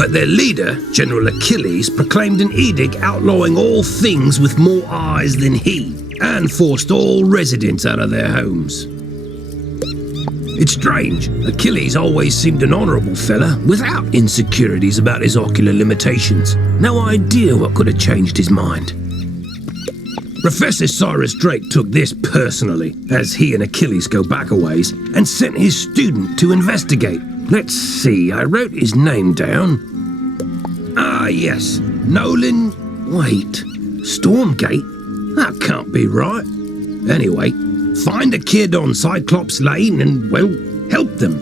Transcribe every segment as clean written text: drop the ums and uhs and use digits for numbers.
But their leader, General Achilles, proclaimed an edict outlawing all things with more eyes than he, and forced all residents out of their homes. It's strange, Achilles always seemed an honourable fella, without insecurities about his ocular limitations. No idea what could have changed his mind. Professor Cyrus Drake took this personally, as he and Achilles go back a ways, and sent his student to investigate. Let's see, I wrote his name down. Ah, yes, Nolan... Wait, Stormgate? That can't be right. Anyway, find a kid on Cyclops Lane and, well, help them.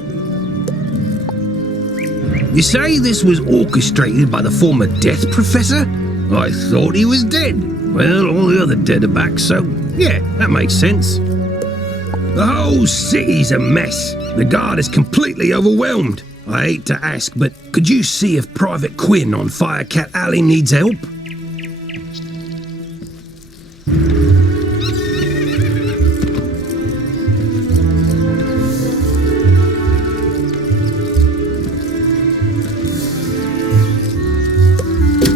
You say this was orchestrated by the former Death Professor? I thought he was dead. Well, all the other dead are back, so yeah, that makes sense. The whole city's a mess. The guard is completely overwhelmed. I hate to ask, but could you see if Private Quinn on Firecat Alley needs help?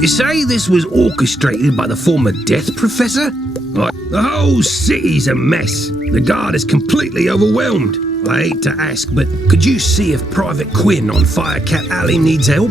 You say this was orchestrated by the former Death Professor? The whole city's a mess. The guard is completely overwhelmed. I hate to ask, but could you see if Private Quinn on Firecat Alley needs help?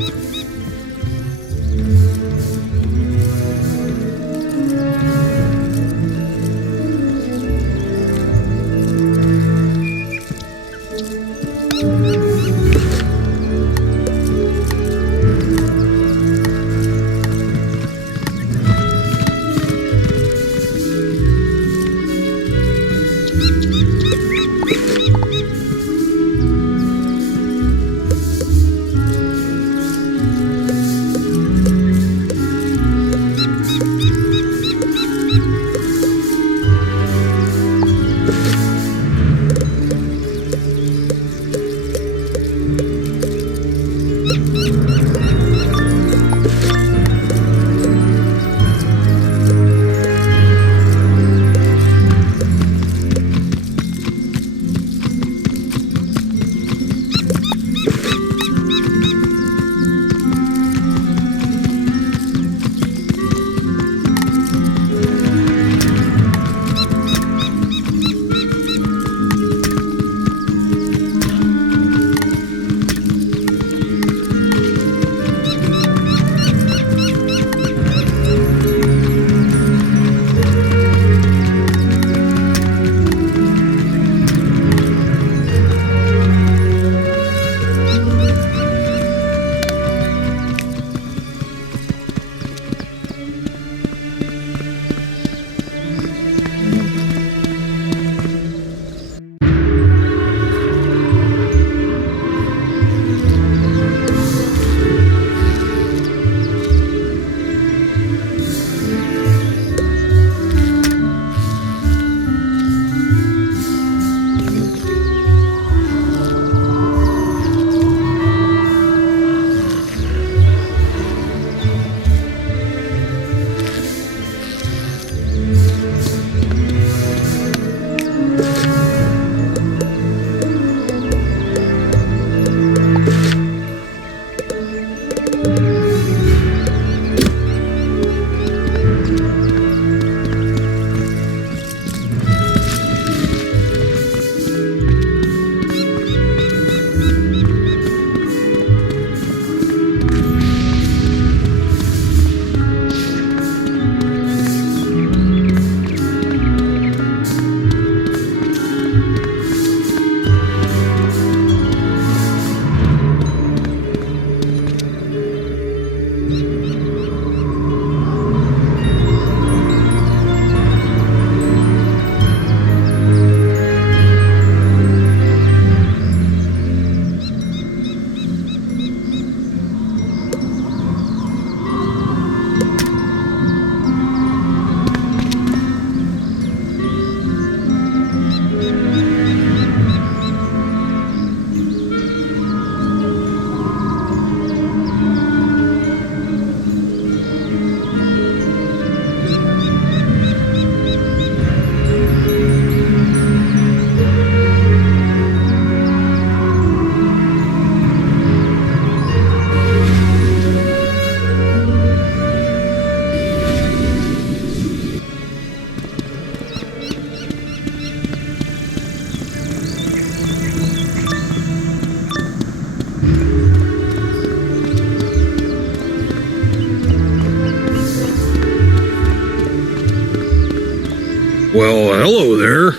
Well, hello there.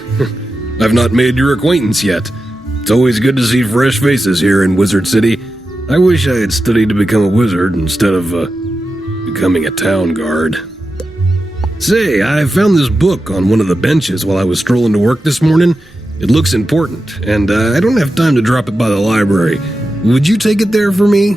I've not made your acquaintance yet. It's always good to see fresh faces here in Wizard City. I wish I had studied to become a wizard instead of, becoming a town guard. Say, I found this book on one of the benches while I was strolling to work this morning. It looks important, and I don't have time to drop it by the library. Would you take it there for me?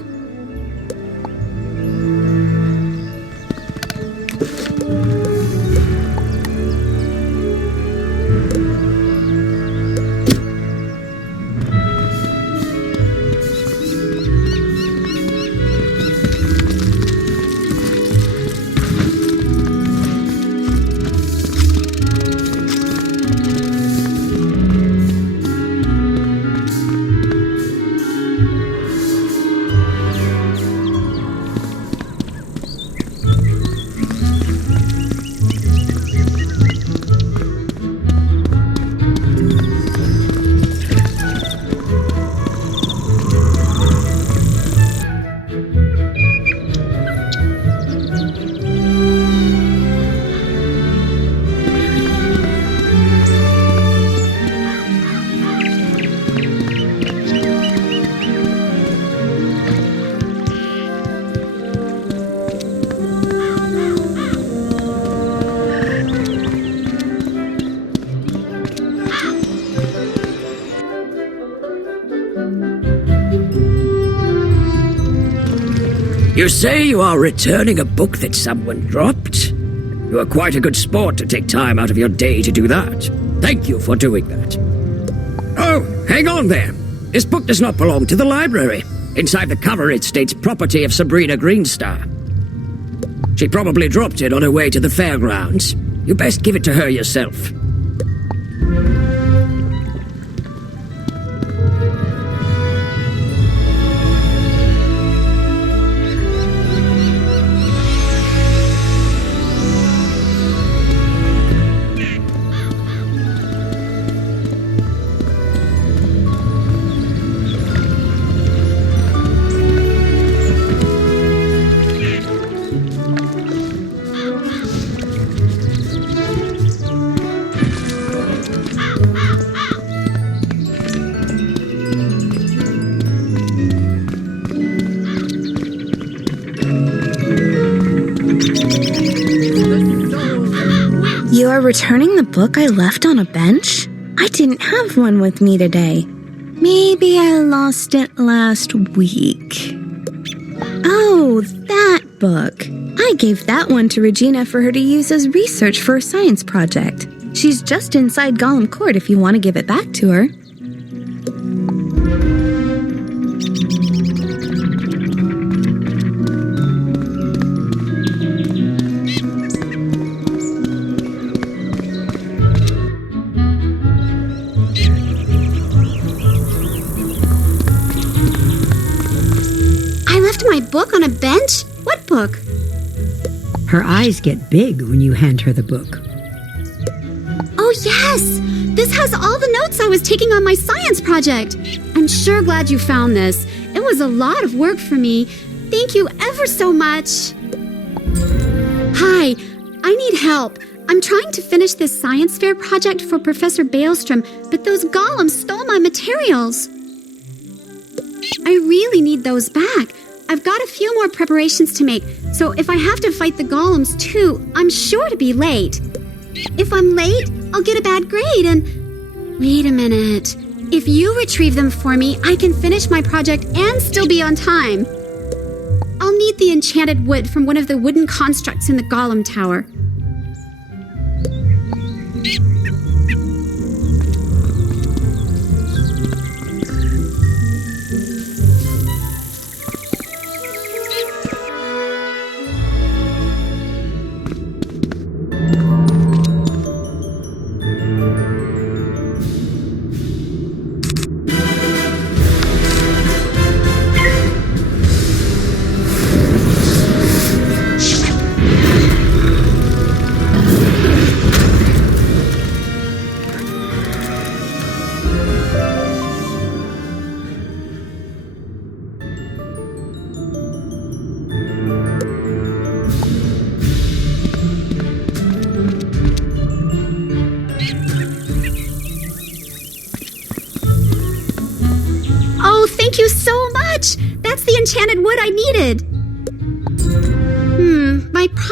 You say you are returning a book that someone dropped? You are quite a good sport to take time out of your day to do that. Thank you for doing that. Oh, hang on there. This book does not belong to the library. Inside the cover it states property of Sabrina Greenstar. She probably dropped it on her way to the fairgrounds. You best give it to her yourself. You are returning the book I left on a bench? I didn't have one with me today. Maybe I lost it last week. Oh, that book. I gave that one to Regina for her to use as research for a science project. She's just inside Gollum Court if you want to give it back to her. My book on a bench? What book? Her eyes get big when you hand her the book. Oh, yes! This has all the notes I was taking on my science project. I'm sure glad you found this. It was a lot of work for me. Thank you ever so much. Hi, I need help. I'm trying to finish this science fair project for Professor Baelstrom, but those golems stole my materials. I really need those back. I've got a few more preparations to make, so if I have to fight the golems too, I'm sure to be late. If I'm late, I'll get a bad grade and... Wait a minute. If you retrieve them for me, I can finish my project and still be on time. I'll need the enchanted wood from one of the wooden constructs in the Golem Tower.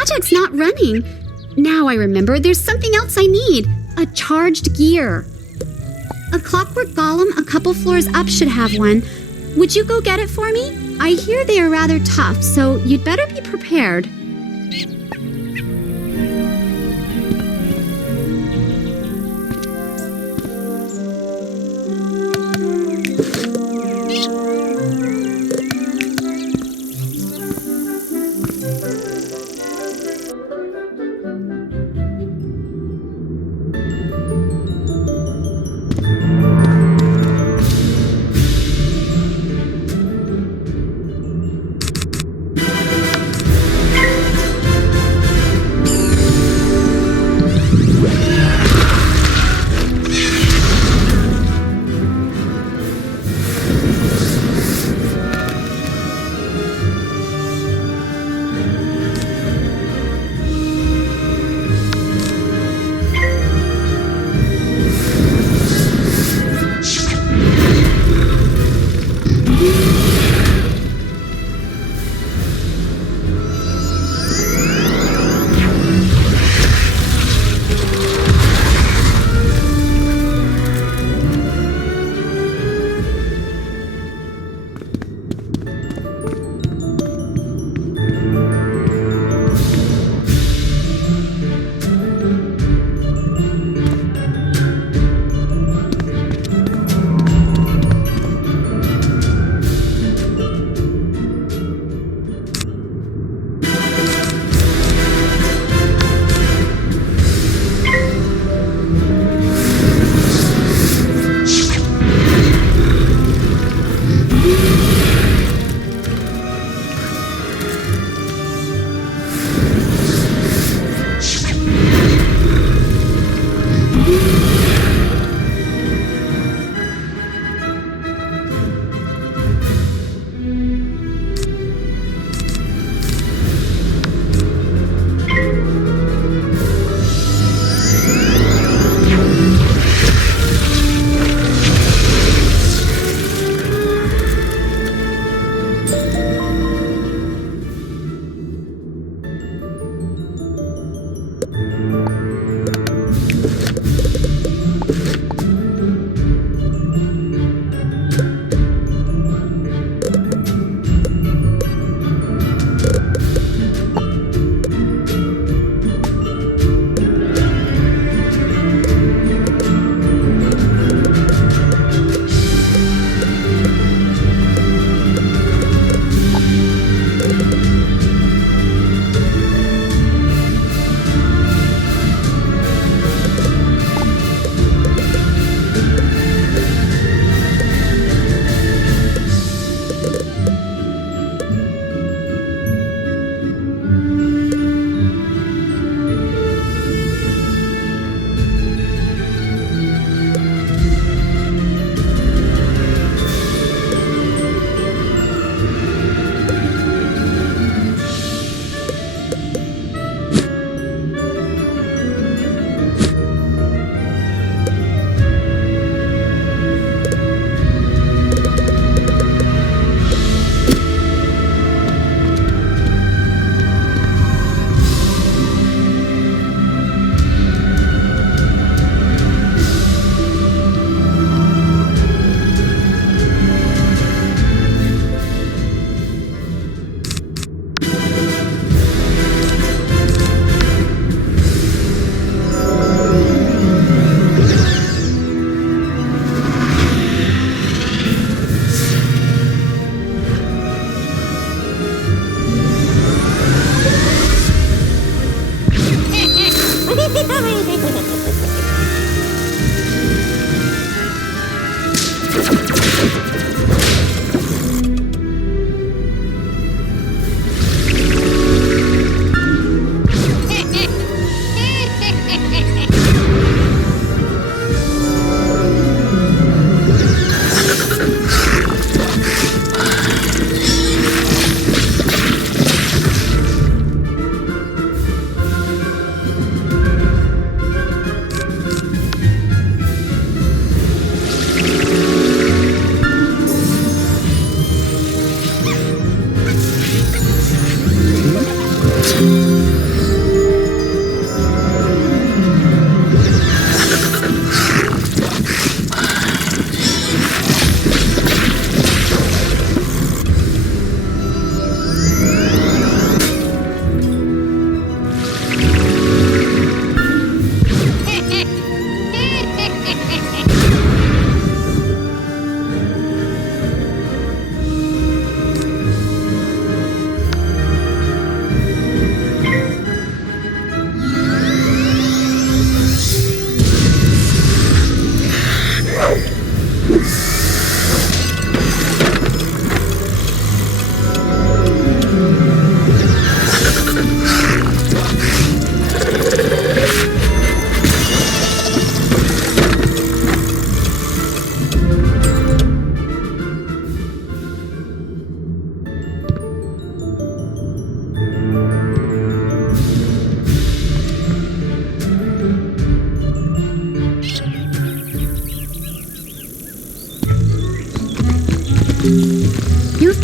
project's not running. Now I remember, there's something else I need. A charged gear. A clockwork golem a couple floors up should have one. Would you go get it for me? I hear they are rather tough, so you'd better be prepared.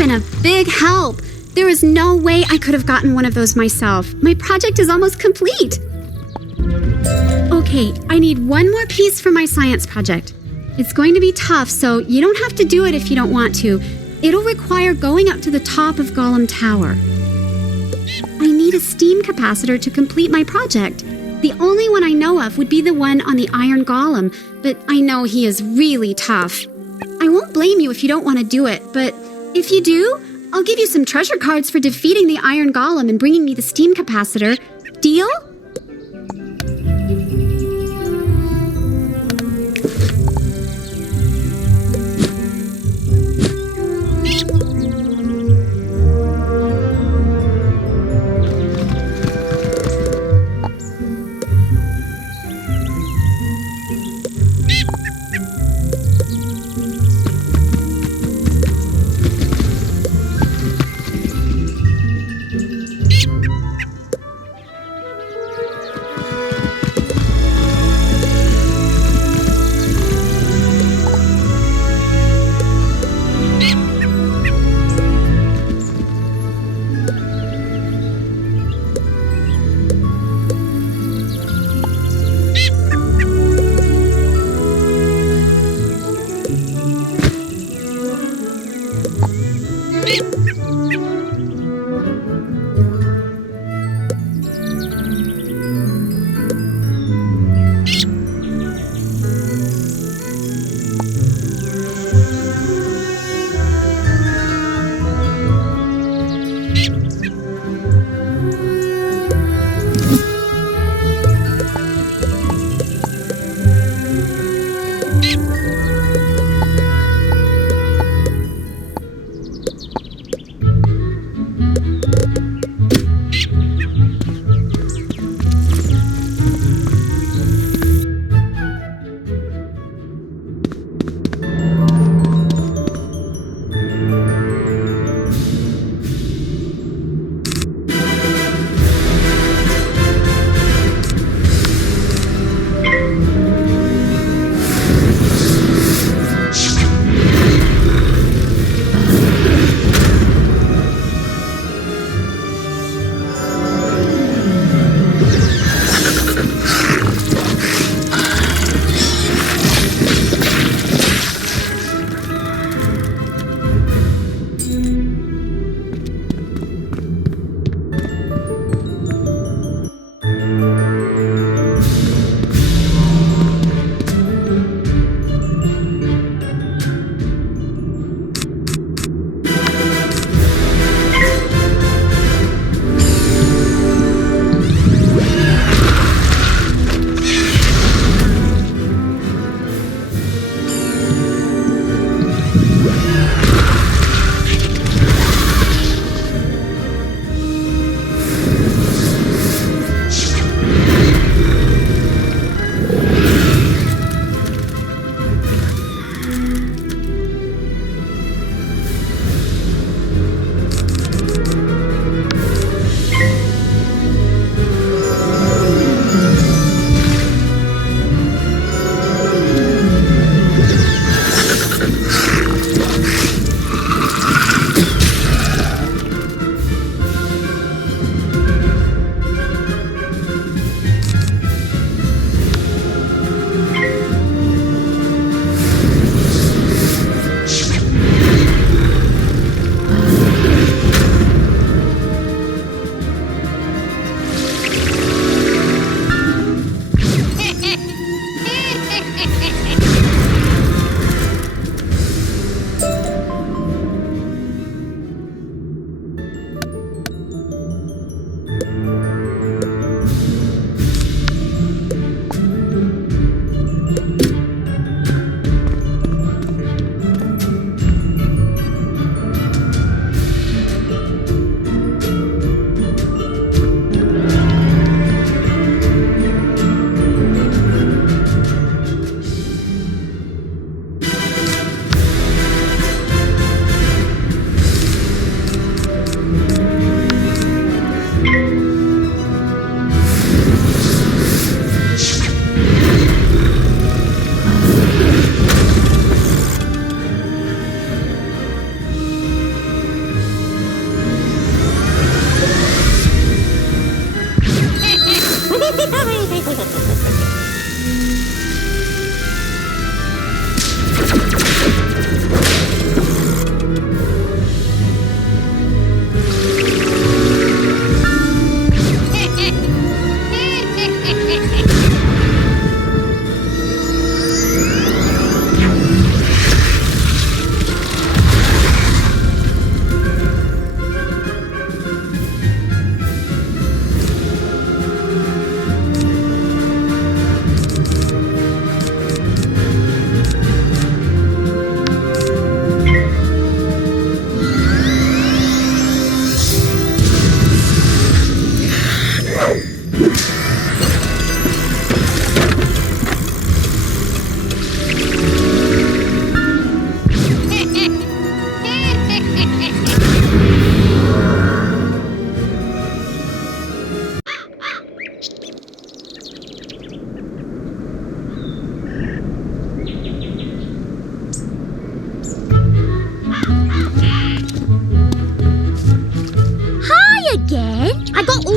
been a big help. There is no way I could have gotten one of those myself. My project is almost complete. Okay, I need one more piece for my science project. It's going to be tough, so you don't have to do it if you don't want to. It'll require going up to the top of Golem Tower. I need a steam capacitor to complete my project. The only one I know of would be the one on the Iron Golem, but I know he is really tough. I won't blame you if you don't want to do it, but if you do, I'll give you some treasure cards for defeating the Iron Golem and bringing me the steam capacitor. Deal?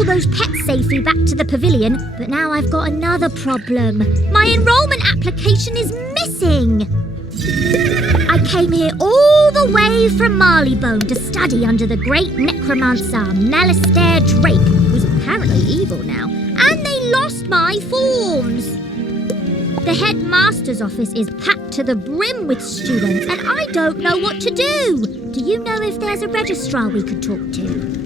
all those pets safely back to the pavilion, but now I've got another problem. My enrollment application is missing. I came here all the way from Marleybone to study under the great necromancer Malistaire Drake, who's apparently evil now, and they lost my forms. The headmaster's office is packed to the brim with students, and I don't know what to do. Do you know if there's a registrar we could talk to?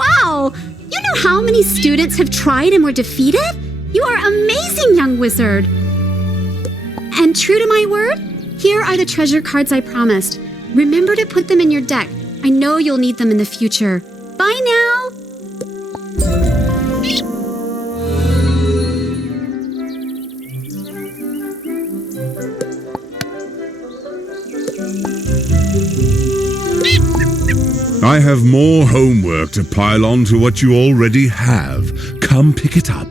Wow! You know how many students have tried and were defeated? You are amazing, young wizard! And true to my word, here are the treasure cards I promised. Remember to put them in your deck. I know you'll need them in the future. Bye now! I have more homework to pile on to what you already have. Come pick it up.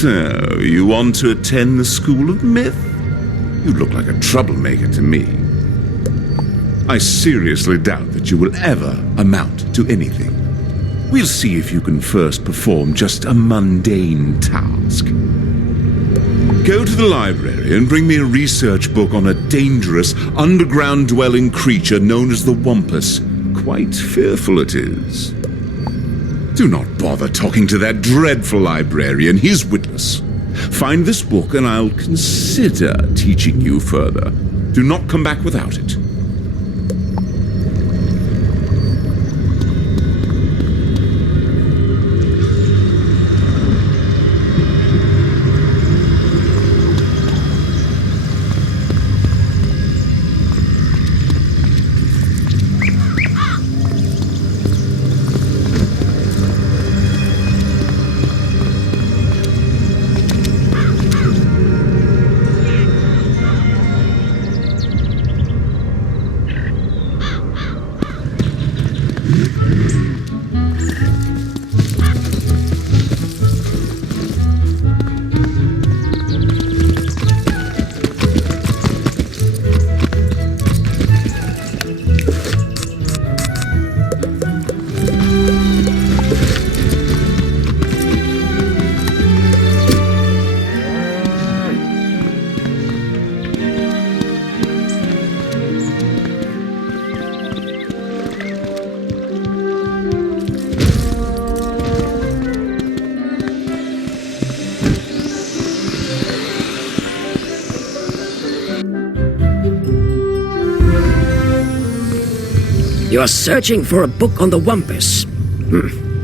So, you want to attend the School of Myth? You look like a troublemaker to me. I seriously doubt that you will ever amount to anything. We'll see if you can first perform just a mundane task. Go to the library and bring me a research book on a dangerous, underground-dwelling creature known as the Wumpus. Quite fearful it is. Do not bother talking to that dreadful librarian. He's witless. Find this book and I'll consider teaching you further. Do not come back without it. You are searching for a book on the Wumpus.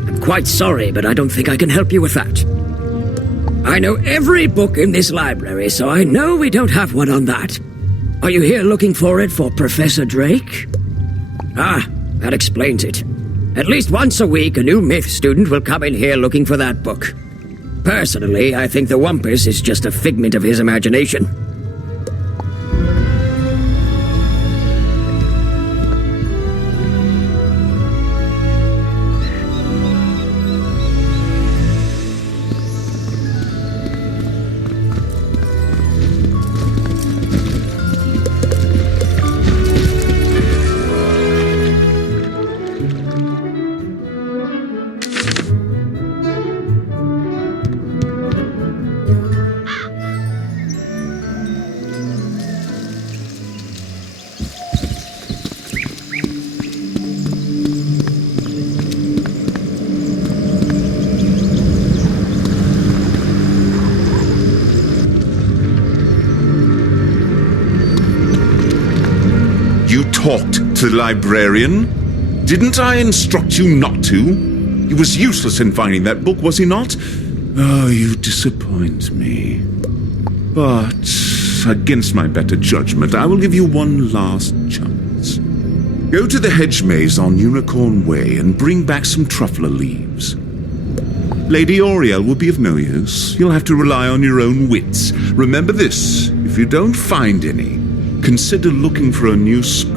I'm quite sorry, but I don't think I can help you with that. I know every book in this library, so I know we don't have one on that. Are you here looking for it for Professor Drake? Ah, that explains it. At least once a week, a new myth student will come in here looking for that book. Personally, I think the Wumpus is just a figment of his imagination. Talked to the librarian? Didn't I instruct you not to? He was useless in finding that book, was he not? Oh, you disappoint me. But, against my better judgment, I will give you one last chance. Go to the hedge maze on Unicorn Way and bring back some truffler leaves. Lady Oriel will be of no use. You'll have to rely on your own wits. Remember this, if you don't find any, consider looking for a new school.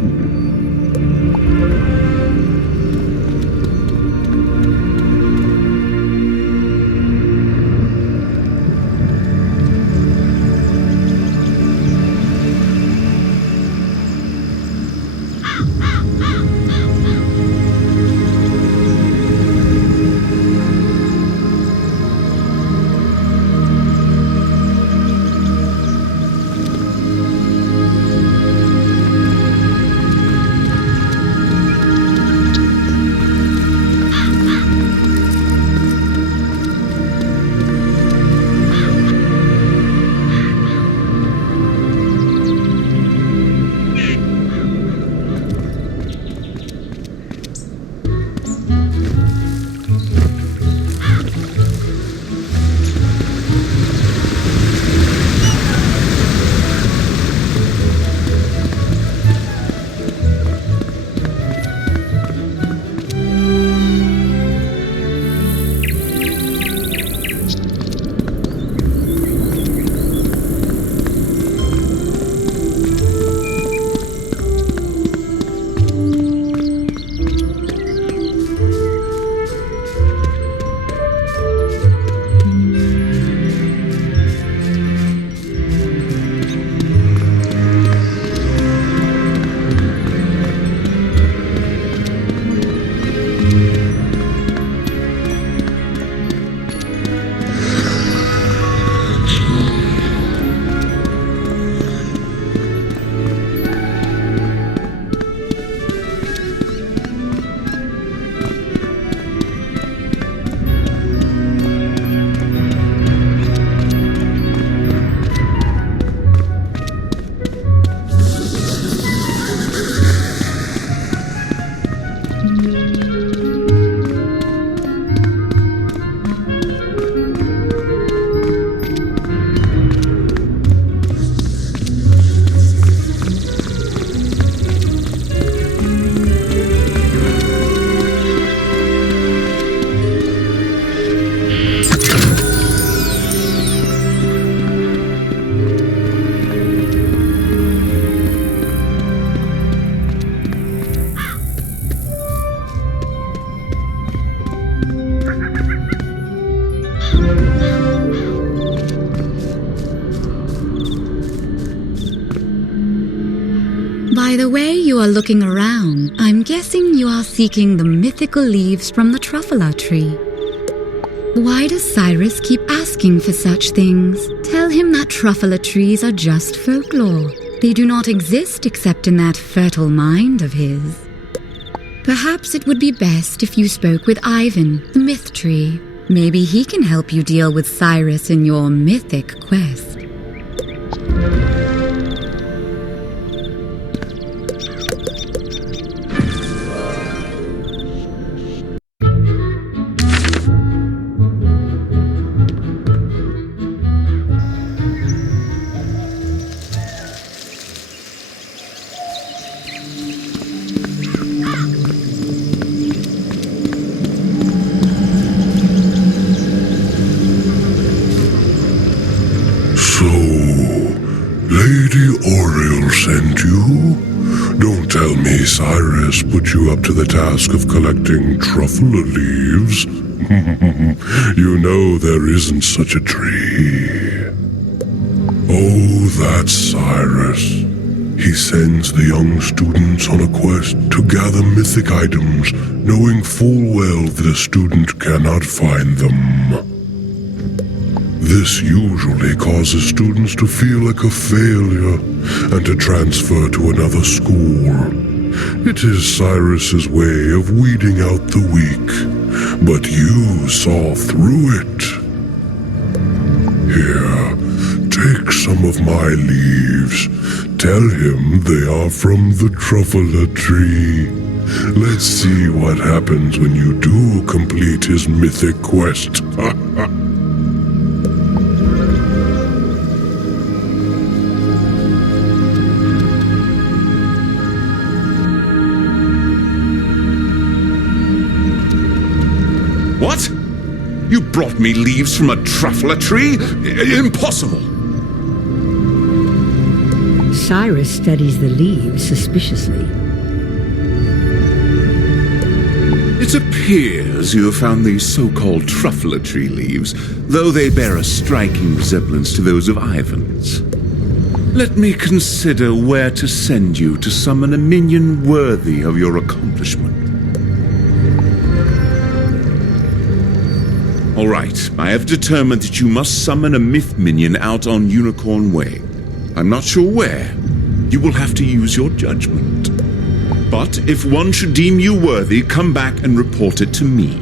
The way you are looking around, I'm guessing you are seeking the mythical leaves from the truffula tree. Why does Cyrus keep asking for such things? Tell him that truffula trees are just folklore. They do not exist except in that fertile mind of his. Perhaps it would be best if you spoke with Ivan, the myth tree. Maybe he can help you deal with Cyrus in your mythic quest. Sent you? Don't tell me Cyrus put you up to the task of collecting truffula leaves. You know there isn't such a tree. Oh, that's Cyrus. He sends the young students on a quest to gather mythic items, knowing full well that a student cannot find them. This usually causes students to feel like a failure and to transfer to another school. It is Cyrus's way of weeding out the weak, but you saw through it. Here, take some of my leaves. Tell him they are from the truffula tree. Let's see what happens when you do complete his mythic quest. What? You brought me leaves from a truffula tree? Impossible! Cyrus studies the leaves suspiciously. It appears you have found these so-called truffula tree leaves, though they bear a striking resemblance to those of Ivan's. Let me consider where to send you to summon a minion worthy of your accomplishment. All right, I have determined that you must summon a myth minion out on Unicorn Way. I'm not sure where. You will have to use your judgment. But if one should deem you worthy, come back and report it to me.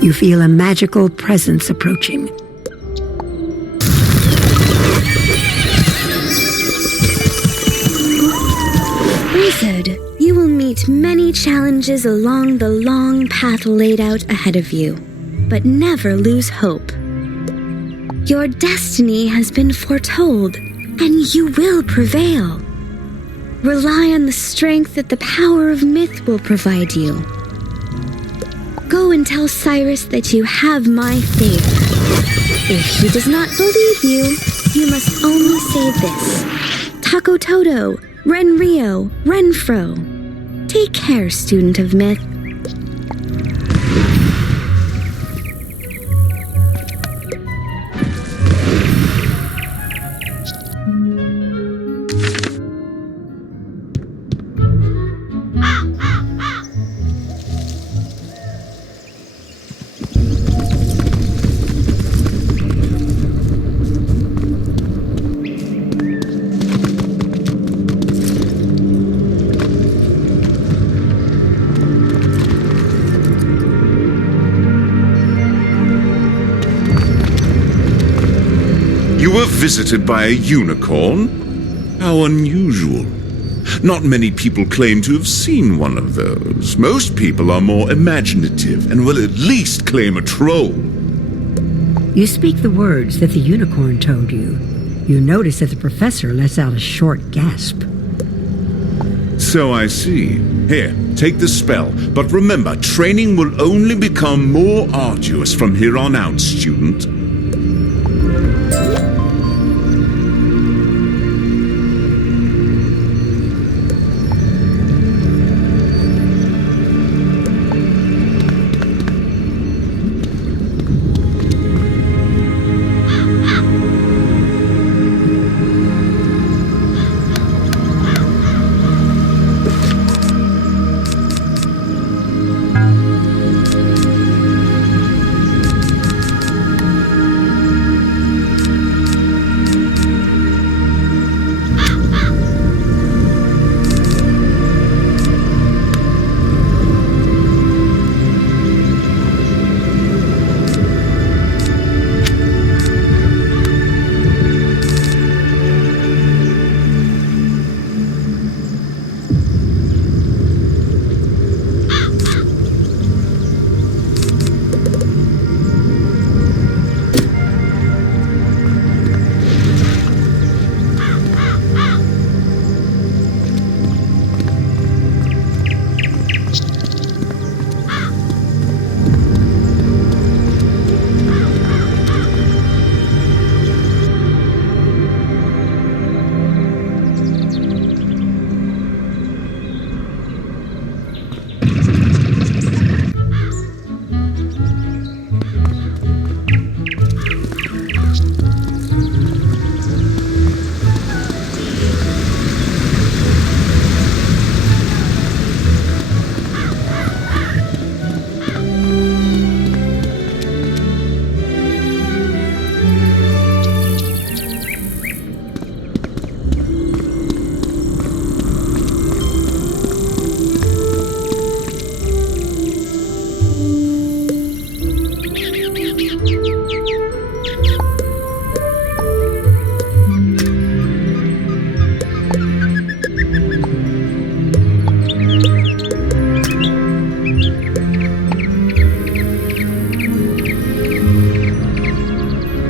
You feel a magical presence approaching. Wizard, you will meet many challenges along the long path laid out ahead of you, but never lose hope. Your destiny has been foretold, and you will prevail. Rely on the strength that the power of myth will provide you. Go and tell Cyrus that you have my favor. If he does not believe you, you must only say this: Taco Toto, Renrio, Renfro. Take care, student of myth. visited by a unicorn? How unusual. Not many people claim to have seen one of those. Most people are more imaginative and will at least claim a troll. You speak the words that the unicorn told you. You notice that the professor lets out a short gasp. So I see. Here, take the spell. But remember, training will only become more arduous from here on out, student.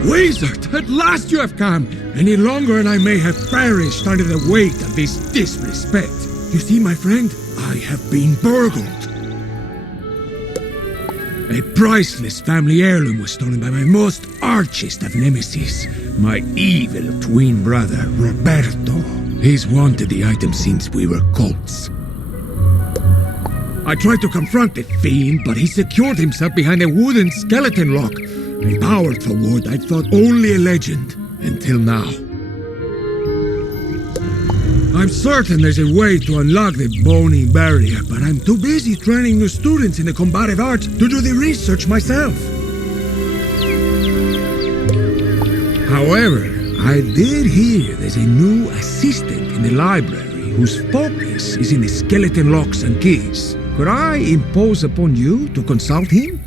Wizard, at last you have come! Any longer and I may have perished under the weight of this disrespect. You see, my friend, I have been burgled. A priceless family heirloom was stolen by my most archest of nemesis, my evil twin brother, Roberto. He's wanted the item since we were colts. I tried to confront the fiend, but he secured himself behind a wooden skeleton rock. A powerful ward I thought only a legend, until now. I'm certain there's a way to unlock the bony barrier, but I'm too busy training new students in the combative arts to do the research myself. However, I did hear there's a new assistant in the library whose focus is in the skeleton locks and keys. Could I impose upon you to consult him?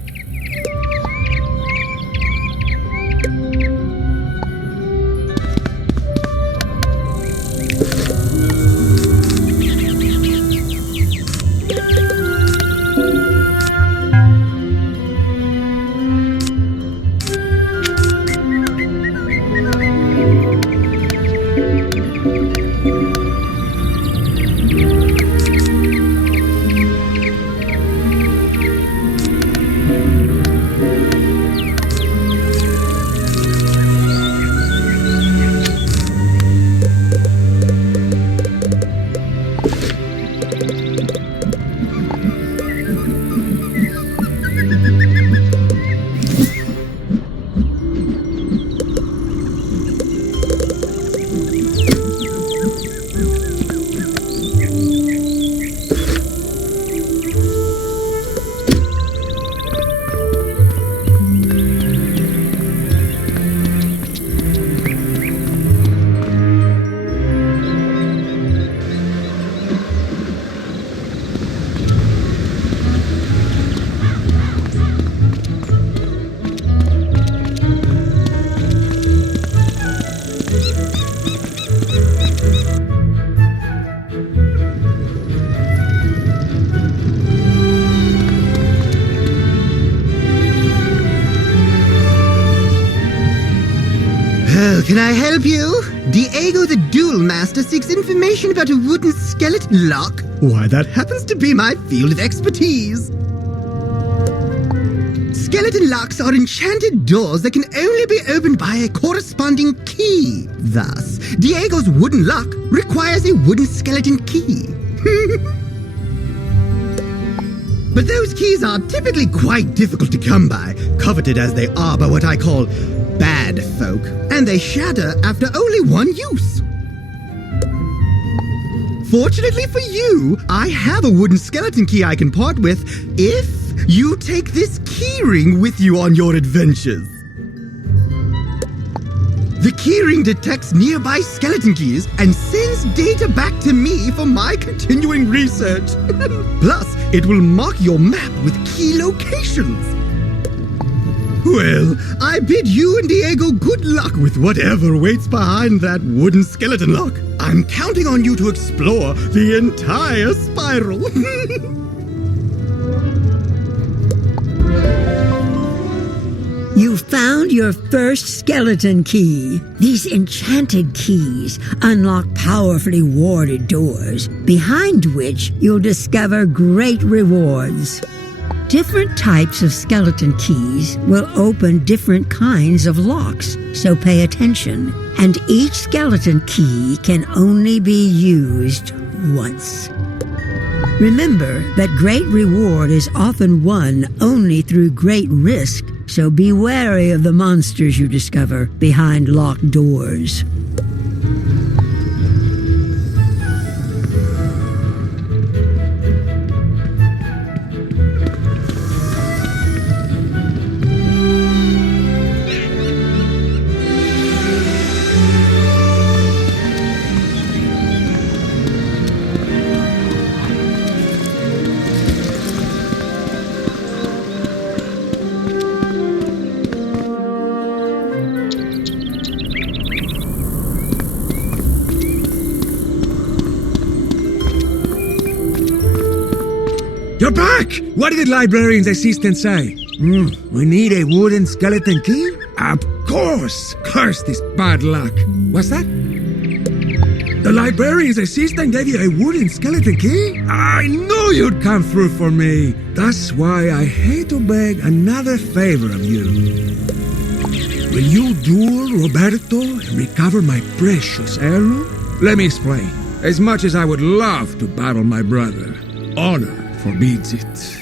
Can I help you? Diego the Duel Master seeks information about a wooden skeleton lock. Why, that happens to be my field of expertise. Skeleton locks are enchanted doors that can only be opened by a corresponding key. Thus, Diego's wooden lock requires a wooden skeleton key. But those keys are typically quite difficult to come by, coveted as they are by what I call bad folk, and they shatter after only one use. Fortunately for you, I have a wooden skeleton key I can part with if you take this keyring with you on your adventures. The keyring detects nearby skeleton keys and sends data back to me for my continuing research. Plus, it will mark your map with key locations. Well, I bid you and Diego good luck with whatever waits behind that wooden skeleton lock. I'm counting on you to explore the entire spiral. You found your first skeleton key. These enchanted keys unlock powerfully warded doors, behind which you'll discover great rewards. Different types of skeleton keys will open different kinds of locks, so pay attention. And each skeleton key can only be used once. Remember that great reward is often won only through great risk, so be wary of the monsters you discover behind locked doors. You're back! What did the librarian's assistant say? We need a wooden skeleton key? Of course! Curse this bad luck. What's that? The librarian's assistant gave you a wooden skeleton key? I knew you'd come through for me. That's why I hate to beg another favor of you. Will you duel Roberto and recover my precious heirloom? Let me explain. As much as I would love to battle my brother, honor forbids it.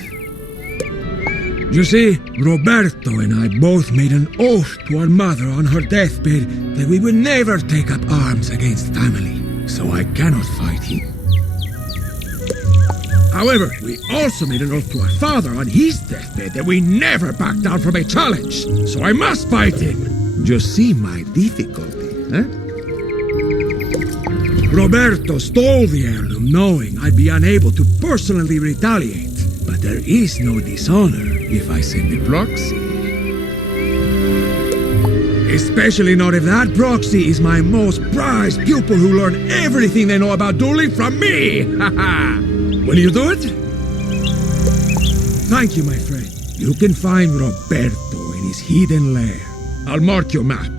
You see, Roberto and I both made an oath to our mother on her deathbed that we would never take up arms against family, so I cannot fight him. However, we also made an oath to our father on his deathbed that we never back down from a challenge, so I must fight him. You see my difficulty, huh? Roberto stole the heirloom knowing I'd be unable to personally retaliate, but there is no dishonor if I send a proxy. Especially not if that proxy is my most prized pupil who learned everything they know about dueling from me! Will you do it? Thank you, my friend. You can find Roberto in his hidden lair. I'll mark your map.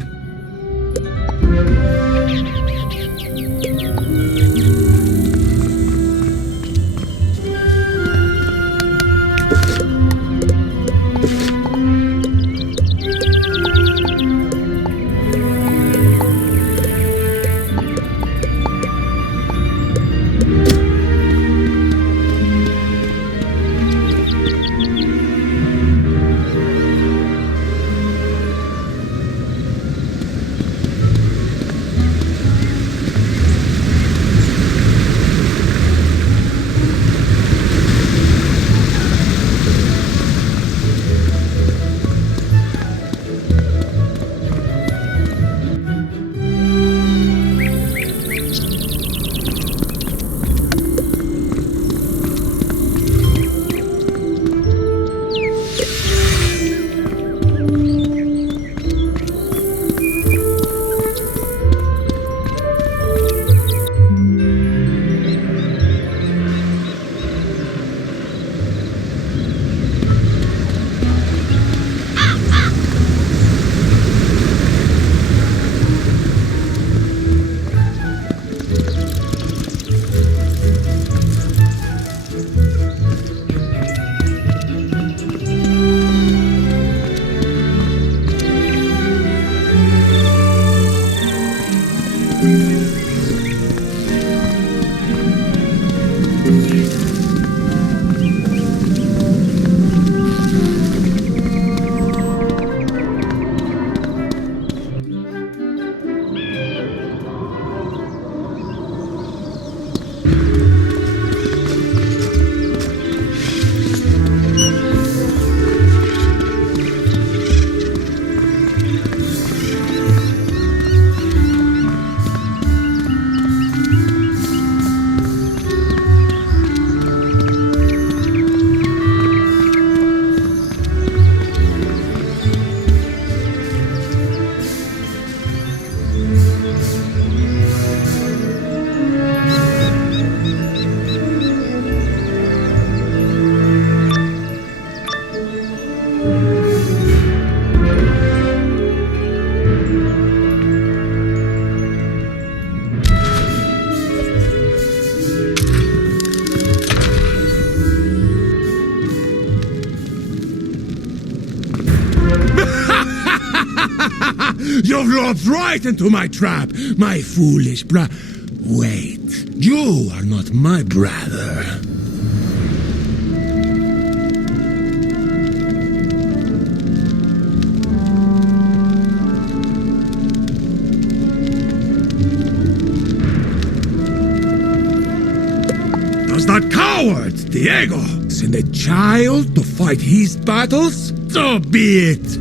You've lopped right into my trap, my foolish Wait, you are not my brother. Does that coward, Diego, send a child to fight his battles? So be it.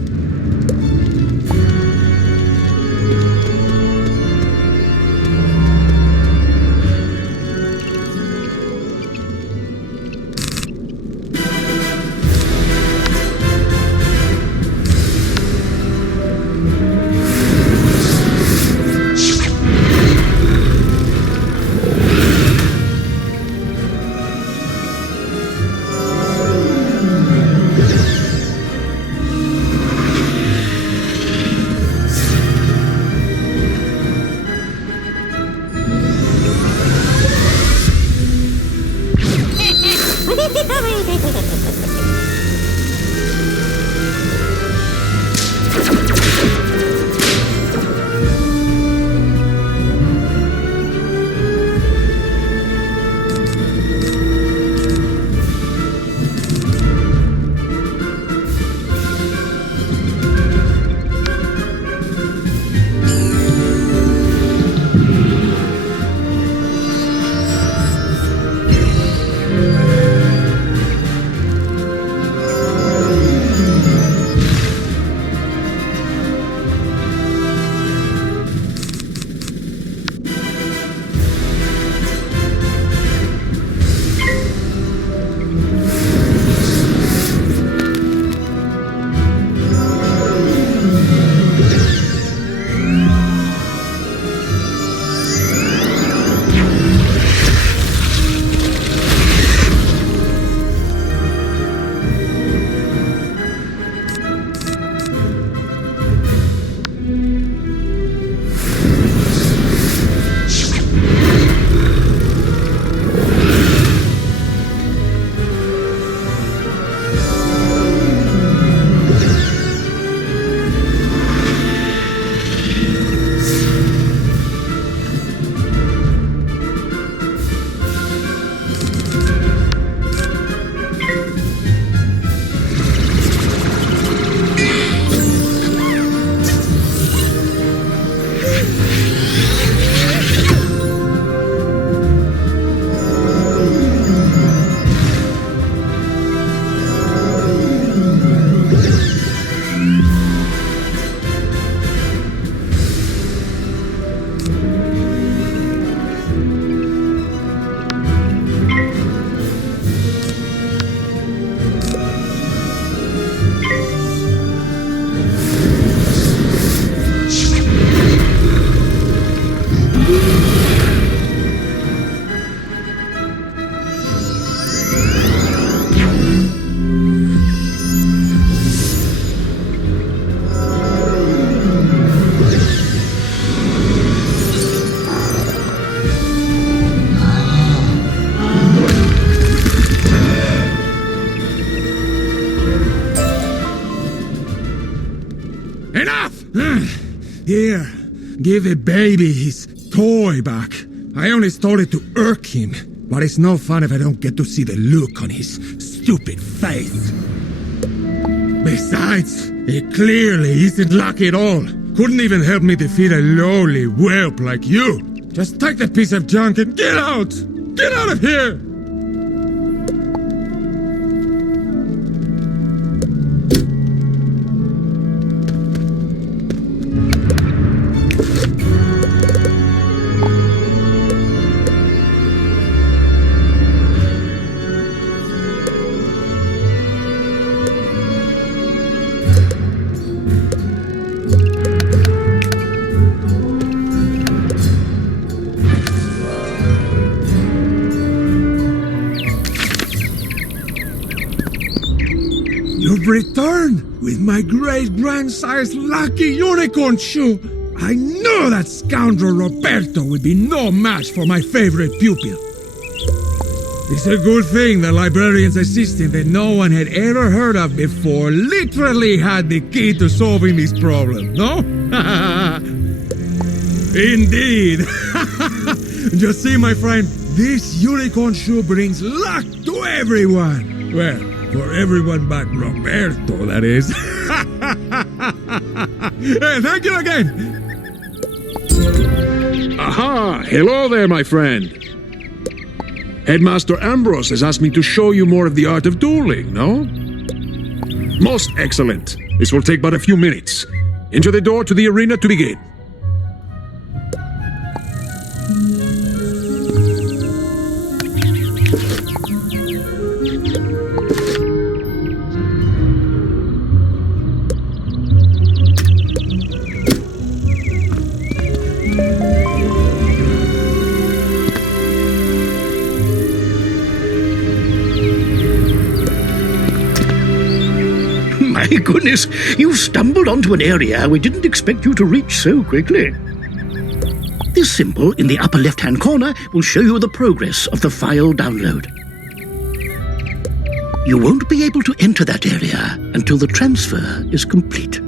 Here, give the baby his toy back. I only stole it to irk him, but it's no fun if I don't get to see the look on his stupid face. Besides, he clearly isn't lucky at all. Couldn't even help me defeat a lowly whelp like you. Just take that piece of junk and get out! Get out of here! You've returned with my great-grandsire's lucky unicorn shoe. I knew that scoundrel Roberto would be no match for my favorite pupil. It's a good thing the librarian's assistant that no one had ever heard of before literally had the key to solving this problem, no? Indeed. Just see, my friend, this unicorn shoe brings luck to everyone. Well, for everyone but Roberto, that is. Thank you again. Aha! Hello there, my friend. Headmaster Ambrose has asked me to show you more of the art of dueling, no? Most excellent. This will take but a few minutes. Enter the door to the arena to begin. My goodness, you've stumbled onto an area we didn't expect you to reach so quickly. This symbol in the upper left-hand corner will show you the progress of the file download. You won't be able to enter that area until the transfer is complete.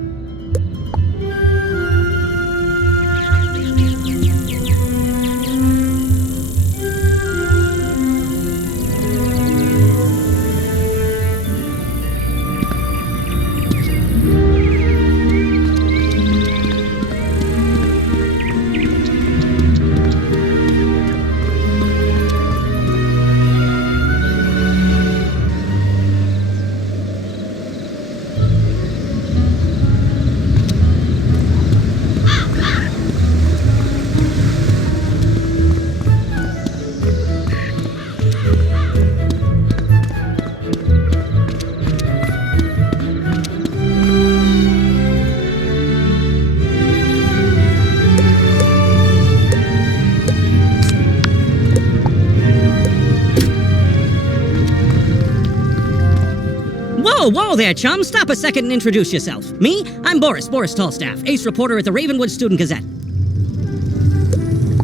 Whoa there, chum. Stop a second and introduce yourself. Me? I'm Boris Tallstaff, ace reporter at the Ravenwood Student Gazette.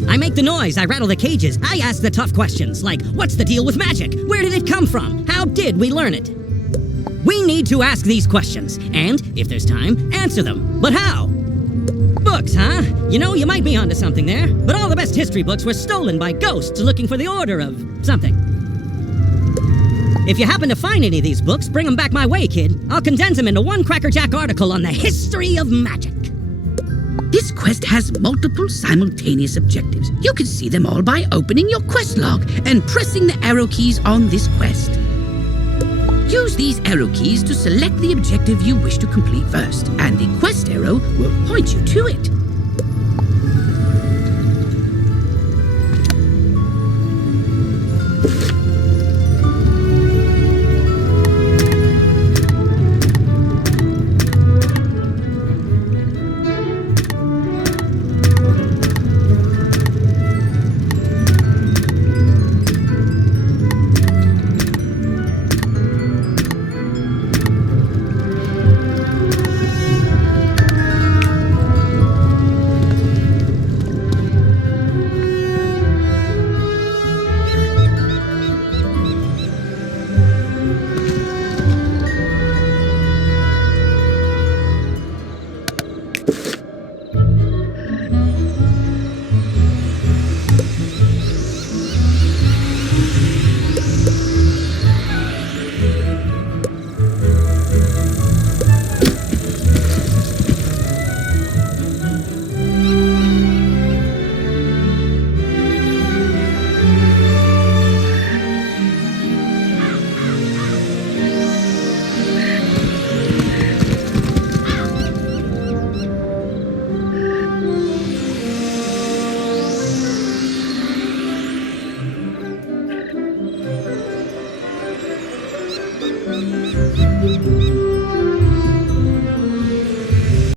I make the noise, I rattle the cages, I ask the tough questions, like, what's the deal with magic? Where did it come from? How did we learn it? We need to ask these questions, and, if there's time, answer them. But how? Books, huh? You know, you might be onto something there, but all the best history books were stolen by ghosts looking for the order of something. If you happen to find any of these books, bring them back my way, kid. I'll condense them into one crackerjack article on the history of magic. This quest has multiple simultaneous objectives. You can see them all by opening your quest log and pressing the arrow keys on this quest. Use these arrow keys to select the objective you wish to complete first, and the quest arrow will point you to it.